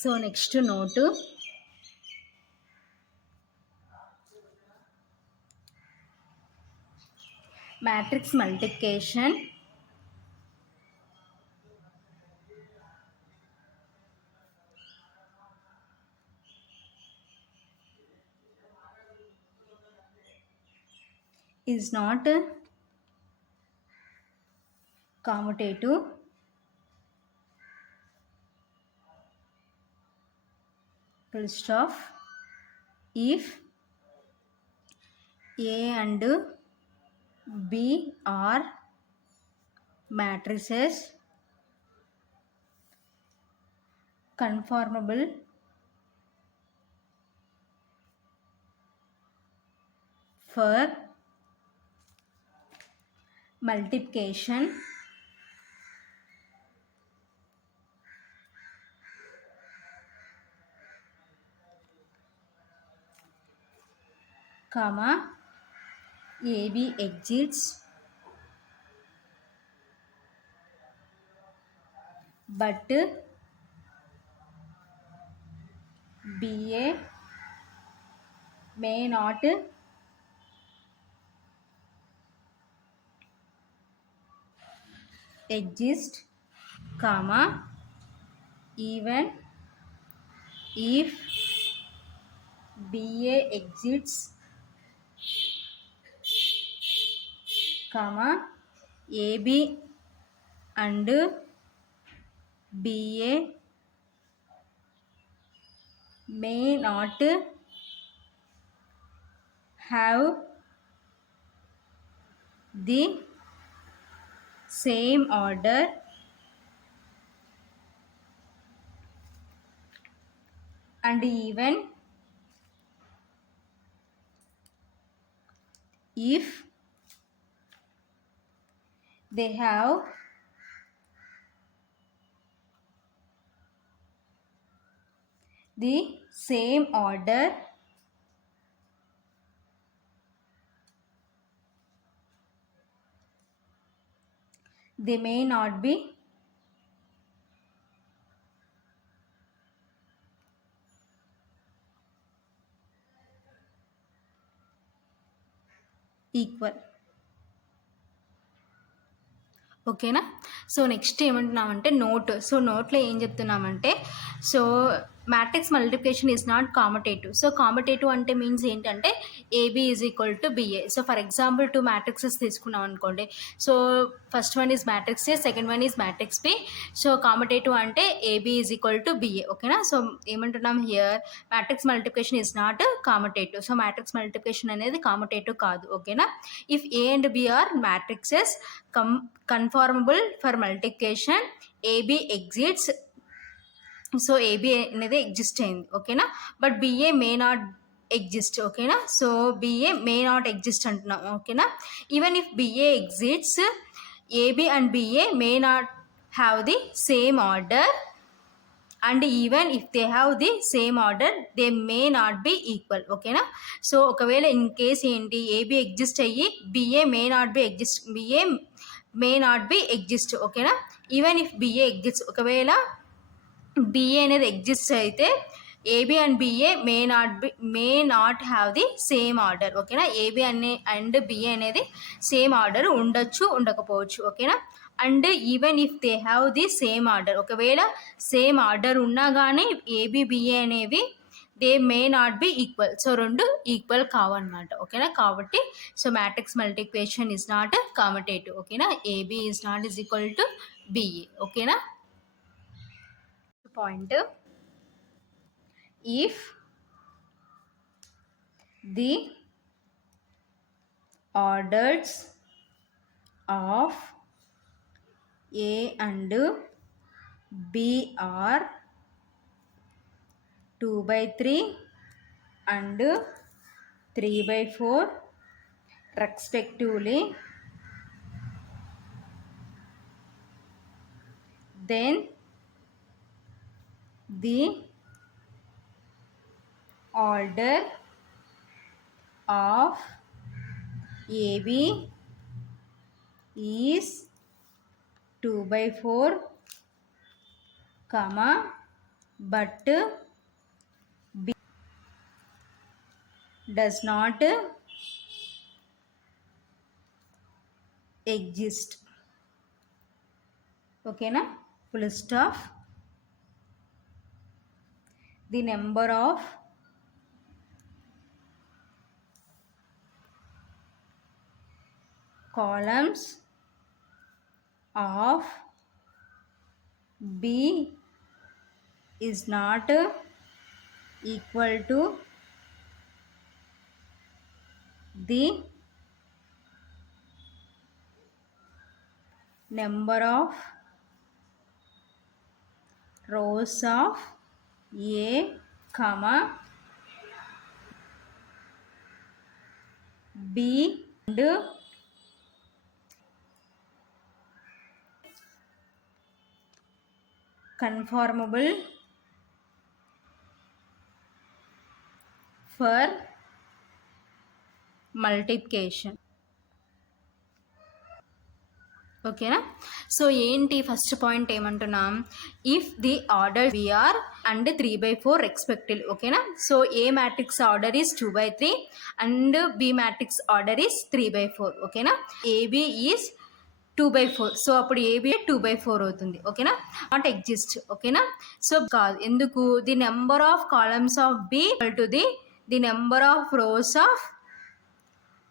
So next note, matrix multiplication is not commutative full stop if A and B are matrices conformable for multiplication comma AB exists but BA may not exist, comma even if BA exists, comma AB and BA may not have the same order and even if they have the same order, they may not be equal. ఓకేనా. So next ఏమంటున్నామంటే note. So నోట్లో ఏం చెప్తున్నామంటే, so matrix multiplication is not commutative. So commutative అంటే means ఏంటంటే AB is equal to BA. So for example 2 matrices తీసుకున్నాం అనుకోండి. So first one is matrix A, second one is matrix B. So commutative అంటే AB is equal to BA. ఓకేనా. So ఏమంటున్నాం here, matrix multiplication is not commutative. So matrix multiplication అనేది commutative కాదు. ఓకేనా. If A and B are matrices conformable for multiplication, AB exists. So AB అనేది exist అయింది. ఓకేనా. But BA may not exist. ఓకేనా. So BA may not exist అంటున్నాం. ఓకేనా. Even if BA exists, AB and BA may not have the same order and even if they have the same order they may not be equal. ఓకేనా. So ఒకవేళ in case ఏంటి, AB exist అయ్యి BA may not be exist, BA may not be exist. ఓకేనా. Even if BA exist, ఒకవేళ BA అనేది exist అయితే AB and BA may not have the same order. ఓకేనా. AB and BA అనేది same order ఉండొచ్చు, ఉండకపోవచ్చు. ఓకేనా. And even if they have the same order, ఒకవేళ సేమ్ ఆర్డర్ ఉన్నా కానీ ఏబి బిఏ అనేవి they may not be equal. So రెండు ఈక్వల్ కావన్నమాట. ఓకేనా. కాబట్టి so matrix multiplication is not commutative. ఓకేనా. AB is not is equal to BA. ఓకేనా. Point, if the orders of A and B are 2/3 and 3/4 respectively, then the order of AB is 2/4, but B does not exist. ఓకేనా, full stop. The number of columns of B is not equal to the number of rows of A, comma B and conformable for multiplication. ఓకేనా. So ఏంటి first point ఏమంటున్నాం, if the order B are and 3/4 respective. ఓకేనా, so A matrix order is 2/3 and B matrix order is 3/4. ఓకేనా, AB is 2/4, సో అప్పుడు AB 2/4 అవుతుంది. ఓకేనా, not exist. ఓకేనా, సో కాదు, ఎందుకు, the number of columns of B to the number of rows of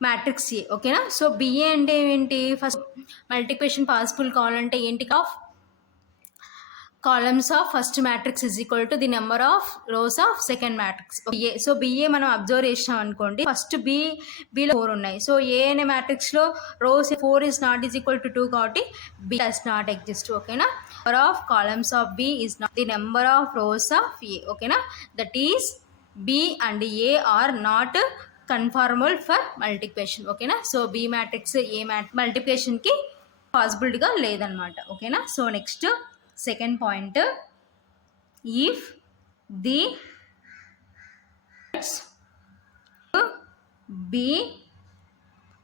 matrix A. ఓకేనా, సో బిఏ అంటే ఏంటి, ఫస్ట్ మల్టిప్లికేషన్ పాసిబుల్ కావాలంటే ఏంటి, of columns of first matrix is equal to the number of rows of second matrix B A. So B A మనం observe చేసినాం అనుకోండి, first బిలో 4 ఉన్నాయి. సో ఏ అనే మ్యాట్రిక్స్లో rows 4 is not is equal to 2 కాబట్టి బి డస్ నాట్ ఎగ్జిస్ట్. ఓకేనా, number of columns of B is not the number of rows of A. ఓకేనా, that is B and A are not కన్ఫార్మబుల్ for multiplication. ఓకేనా, so B matrix A మల్టిప్లికేషన్కి పాసిబిలిటీగా లేదనమాట. ఓకేనా, so next second point, if the B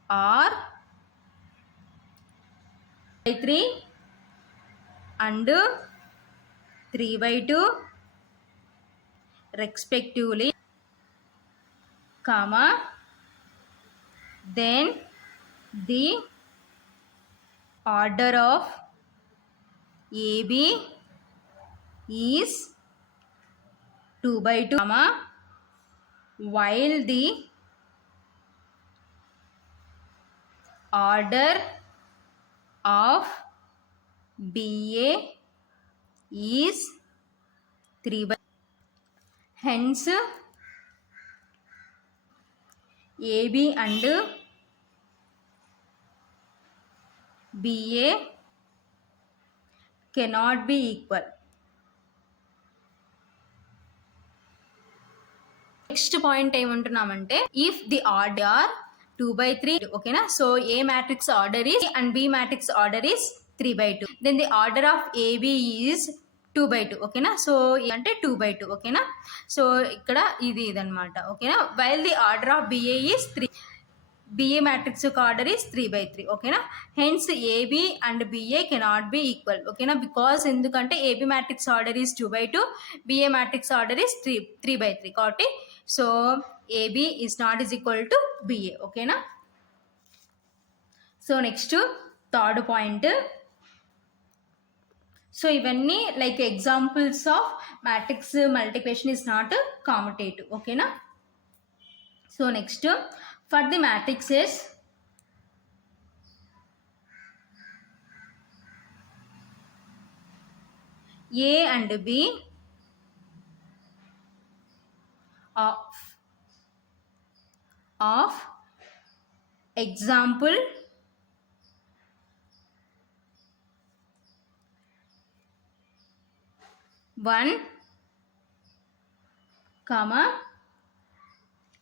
are 3 and 3/2 respectively, comma, then the order of AB is 2/2, comma, while the order of BA is 3/2. Hence AB and BA cannot be equal. Next point ఏమంటున్నామంటే, if the order 2/3. ఓకేనా, so A matrix order is and B matrix order is 3/2, then the order of A B is 2/2. ఓకేనా, సో అంటే 2/2. ఓకేనా, so ఇక్కడ ఇదనమాట. ఓకేనా, while the order of B A is 3, B A matrix యొక్క order is 3/3. ఓకేనా, hence A B and B A cannot be equal. ఓకేనా, because ఎందుకంటే A B matrix order is 2/2, B A matrix order is 3/3 కాబట్టి so A B is not is equal to BA. ఓకేనా, so next third point, so ఇవన్నీ like examples of matrix multiplication is not commutative. ఓకేనా, so next for the matrices A and B of example 1, comma,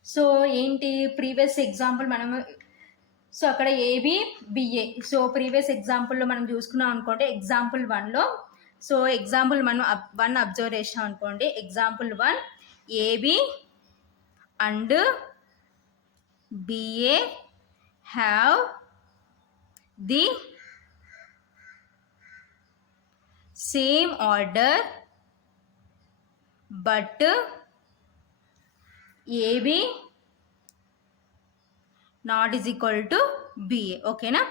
so ఏంటి previous example మనము, సో అక్కడ AB BA, so previous ఎగ్జాంపుల్లో మనం చూసుకున్నాం అనుకోండి, ఎగ్జాంపుల్ 1లో, సో ఎగ్జాంపుల్ మనం 1 అబ్జర్వ్ చేసాం అనుకోండి, example 1 A B and B A have the same order but A B not is equal to BA. ఓకేనా?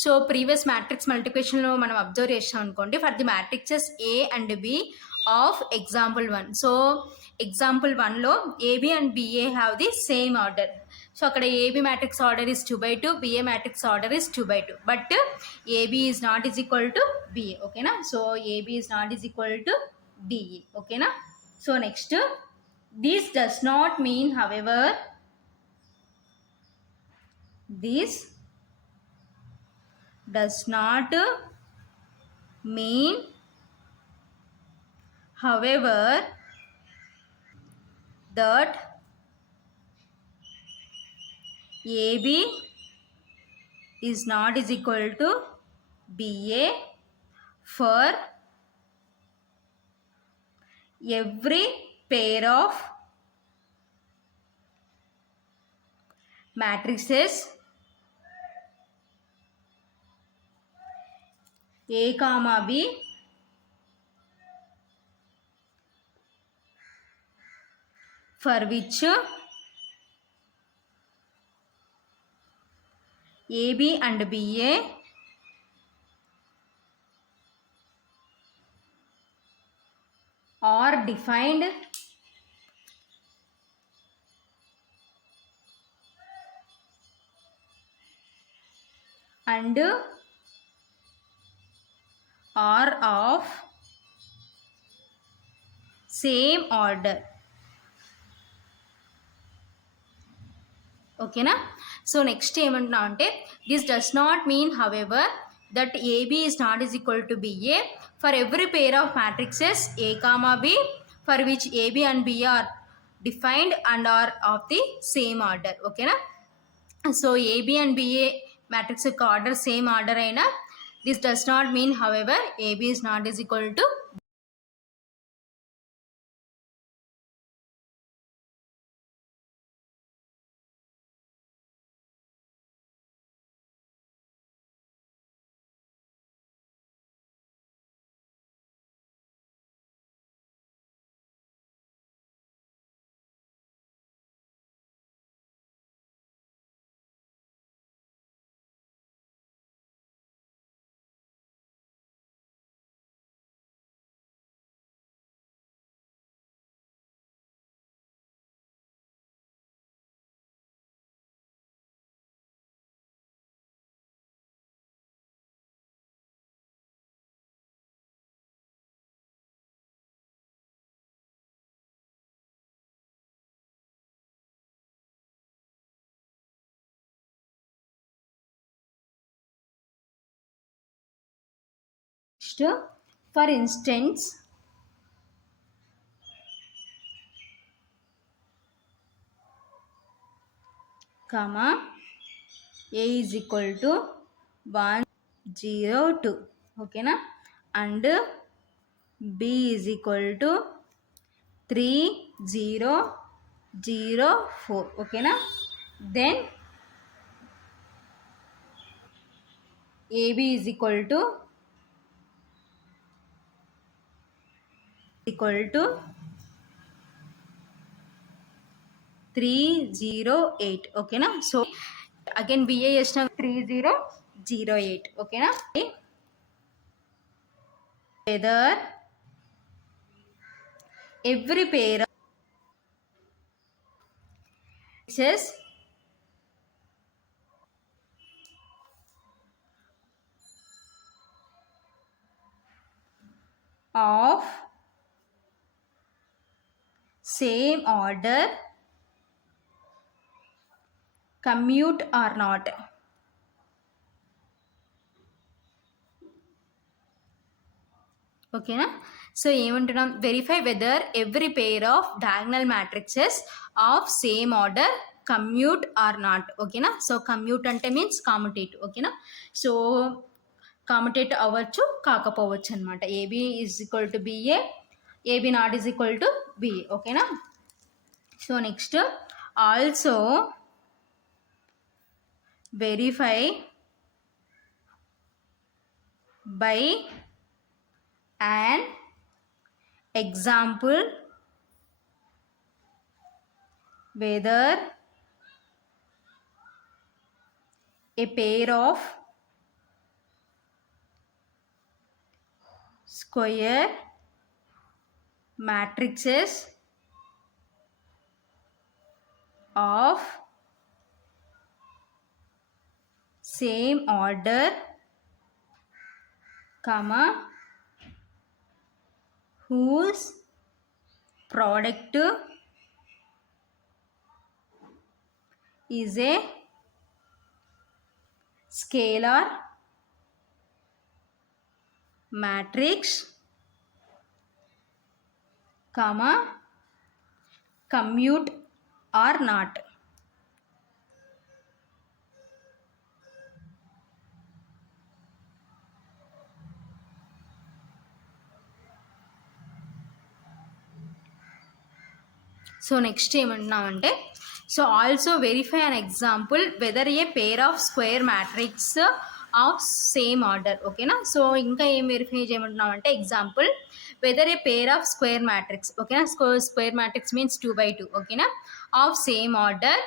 సో ప్రీవియస్ మ్యాట్రిక్స్ మల్టిప్లికేషన్లో మనం అబ్జర్వ్ చేసాం అనుకోండి, for the matrices A and B of example 1. So example 1లో A B and B A have the same order. So అక్కడ A B matrix order is 2/2, B A matrix order is 2/2, but A B is not is equal to BA. ఓకేనా? So A B is not is equal to BA. ఓకేనా? So next, this does not mean however, this does not mean however that AB is not is equal to BA for every pair of matrices A comma B for which AB and BA are defined and are of same order. ఓకేనా? So next ఏమంటున్నా అంటే, this does not mean however that A B is not is equal to B A for every pair of matrices A comma B for which A B and B A are defined and are of the same order. ఓకేనా? So A B and B A matrix యొక్క order same order అయినా, this does not mean however A B is not is equal to for instance, comma A is equal to 1 0 2. ఓకేనా? And B is equal to 3 0 0 4. ఓకేనా? Then AB is equal to 308. ఓకేనా? So again BA చేసిన 3008. ఓకేనా? Whether every pair of same order commute or not. ఓకేనా? So ఏమంటున్నాం, verify whether every pair of diagonal matrices of same order commute or not. ఓకేనా? So commute అంటే means commutative. ఓకేనా? So commutate అవ్వచ్చు, కాకపోవచ్చు అనమాట. A B is equal to B A, A B not is equal to BA. ఓకేనా? So next, also verify by an example whether a pair of square matrices of same order, comma, whose product is a scalar matrix, comma, commute or not. So next ఏమంటున్నామంటే so also verify an example whether a pair of square matrix of same order. ఓకేనా. So ఇంకా ఏం verify చేయమంటున్నామంటే example whether a pair of square matrix. ఓకేనా. Square matrix means 2x2. ఓకేనా. Of same order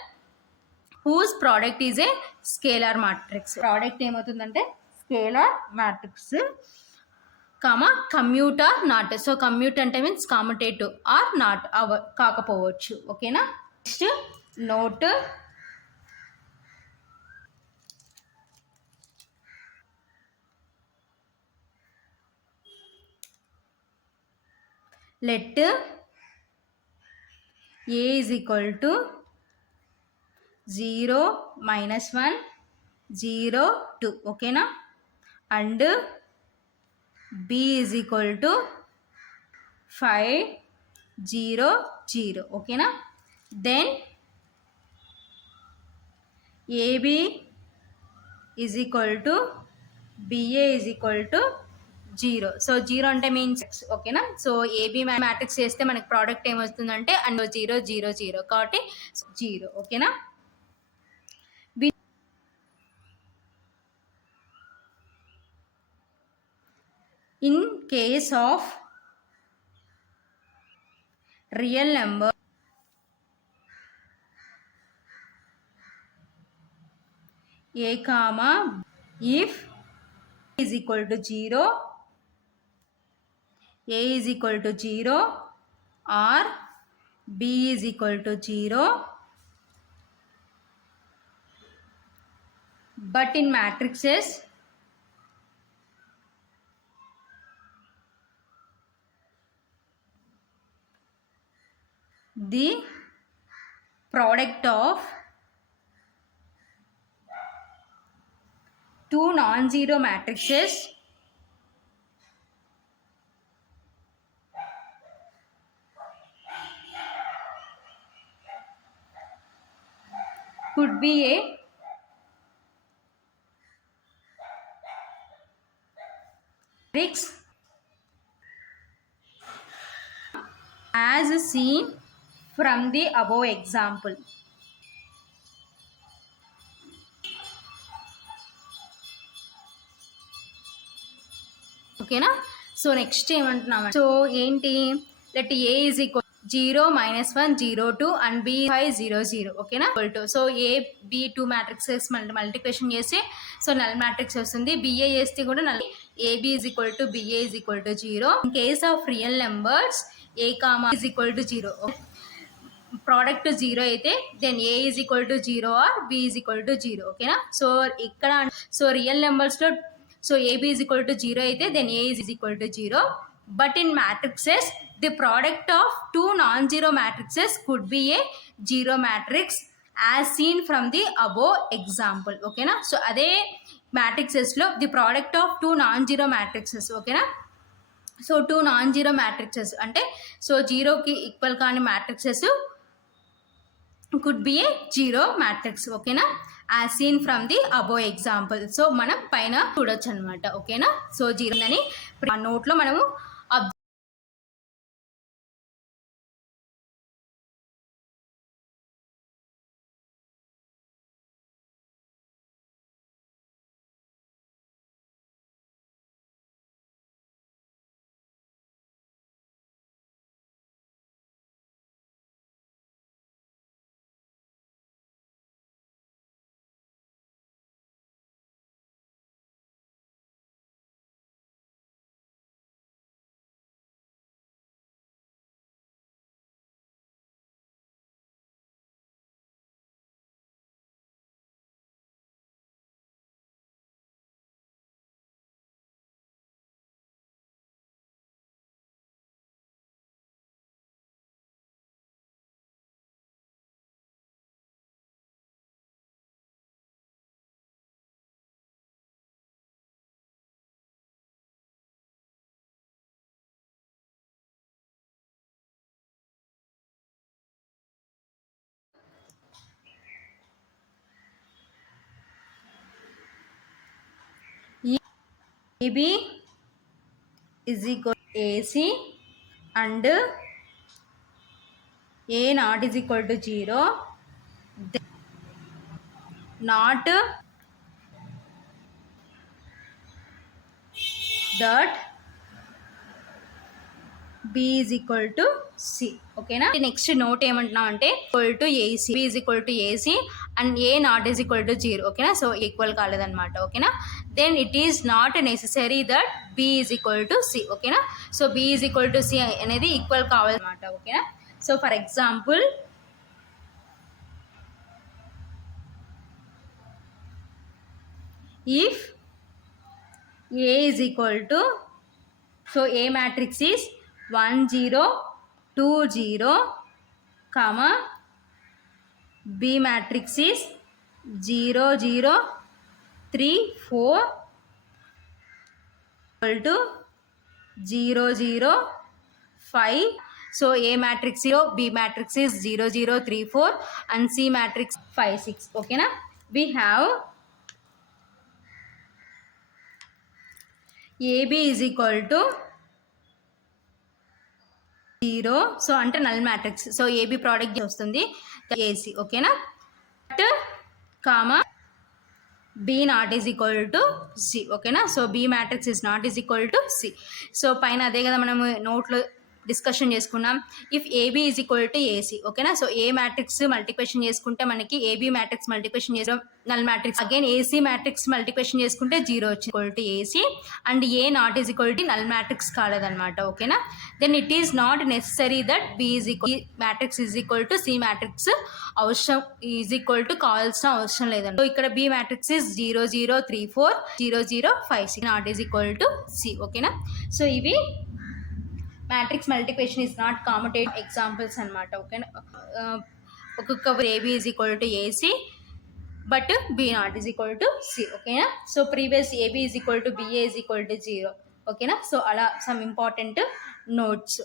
whose product is a scalar matrix. Product ఏమవుతుందంటే scalar matrix, comma commute or not. So commute అంటే means commutative or not కాకపోవచ్చు. ఓకేనా. Next note let a is equal to 0, -1, 0, 2. ఓకేనా. And b is equal to 5, 0, 0. ఓకేనా. Then ab is equal to ba is equal to 0. So 0 అంటే మీన్స్ ఓకేనా. So AB matrix చేస్తే మనకి ప్రోడక్ట్ ఏమవుతుందంటే అండ్ 0, 0, 0 కాబట్టి 0. ఓకేనా. In case of real number a comma if is equal to 0, a is equal to 0 or b is equal to 0, but in matrices the product of two non-zero matrices could be a matrix as seen from the above example. ఓకేనా. So next ఏమంటున్నాం, so ఏంటి let A is equal 0, -1, 0, 2 and B 5, 0, 0. ఓకేనా. So A B 2 matrices multiplication చేస్తే so null matrix వస్తుంది. BA చేస్తే కూడా null. AB is equal to BA is equal to 0. In case of real numbers A comma is equal to 0, product 0 అయితే then A is equal to 0 or B is equal to 0. ఓకేనా. So ఇక్కడ so real నెంబర్స్లో so A B is equal to 0 అయితే then A is equal to 0. But in matrices the product of two non zero matrices could be a zero matrix as seen from the above example. ఓకేనా. So అదే మ్యాట్రిక్సెస్లో the product of two non zero matrices. ఓకేనా. So two non zero matrices అంటే so జీరోకి equal కాని matrices could be a zero matrix. ఓకేనా. As seen from the above example. So మనం పైన చూడొచ్చు అనమాట. ఓకేనా. సో జీరో అని నోట్లో మనము AB is equal to AC and A not is equal to 0, then not that B is equal to C. ఓకేనా. నెక్స్ట్ నోట్ ఏమంటున్నాం అంటే equal to A C, B is equal to A C and A not is equal to 0. ఓకేనా. So equal కాలేదన్నమాట. ఓకేనా. Then it is not necessary that B is equal to C. ఓకేనా. So B is equal to C అనేది equal కావాలన్నమాట. ఓకేనా. So for example if A is equal to, so A matrix is 1 0 2 0 comma B matrix is 0 0 3 4 equal to 0 0 5. So A matrix 0, B matrix is 0 0 3 4 and C matrix 5 6. Okay na. We have AB is equal to 0. So అంటే null matrix. So A B product వస్తుంది A C. ఓకేనా. Comma B not is equal to C. ఓకేనా. So B matrix is not is equal to C. So పైన అదే కదా మనం నోట్లో discussion చేసుకున్నాం. If A B is equal to A C. ఓకేనా. సో ఏ మ్యాట్రిక్స్ మల్టిప్లికేషన్ చేసుకుంటే మనకి ఏబీ మ్యాట్రిక్స్ మల్టిప్లికేషన్ చేసాం null matrix. Again A C matrix multiplication చేసుకుంటే 0 వచ్చి equal to A C and A not is equal to null matrix కాలేదన్నమాట. ఓకేనా. Then it is not necessary that B is equal matrix is equal to C matrix అవసరం is equal to కావాల్సిన అవసరం లేదండి. So ఇక్కడ B matrix is 0 0 3 4 0 0 5 6 not is equal to C. ఓకేనా. So ఇవి matrix multiplication is not commutative examples అనమాట. ఓకేనా. ఒక్కొక్క A B is equal to A C but B not is equal to C. ఓకేనా. So previous A B is equal to BA is equal to 0. ఓకేనా. సో అలా some important notes.